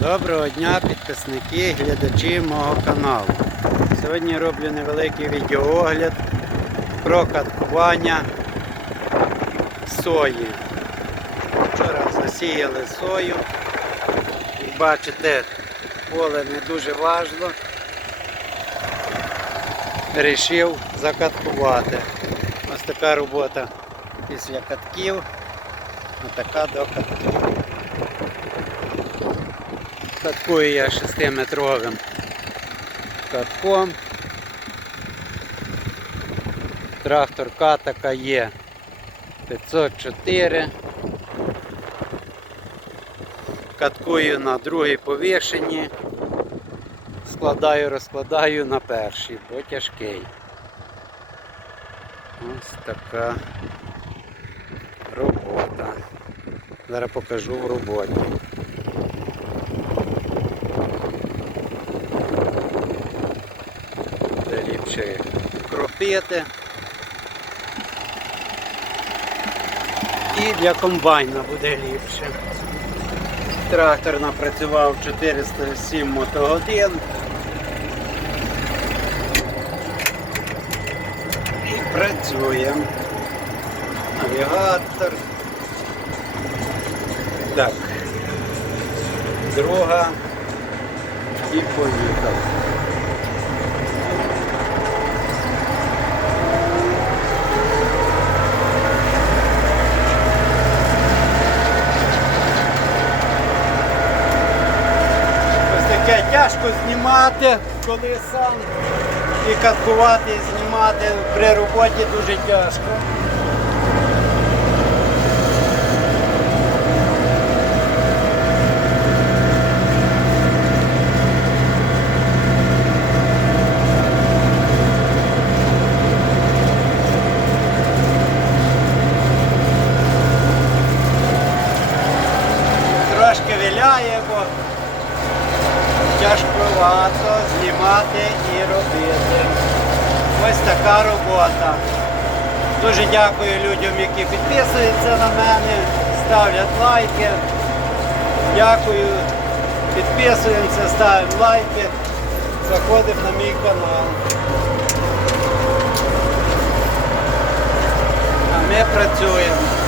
Доброго дня, підписники, глядачі мого каналу. Сьогодні роблю невеликий відеоогляд про каткування сої. Вчора засіяли сою. Як бачите, поле не дуже важливо. Рішив закаткувати. Ось така робота після катків, а така до катків. Каткую я 6-метровим катком. Трактор катака є 504. Каткую на другій повішенні. Складаю, розкладаю на першій, бо тяжкий. Ось така робота. Зараз покажу в роботі. Ліпше кропити. І для комбайна буде ліпше. Трактор напрацював 407 мотогодин. І працюємо. Навігатор. Так. Друга. І поїхав. Ось таке тяжко знімати, коли сам і каткувати, знімати при роботі дуже тяжко. Тяжковато знімати і робити. Ось така робота. Дуже дякую людям, які підписуються на мене, ставлять лайки. Дякую, підписуємося, ставимо лайки, заходимо на мій канал. А ми працюємо.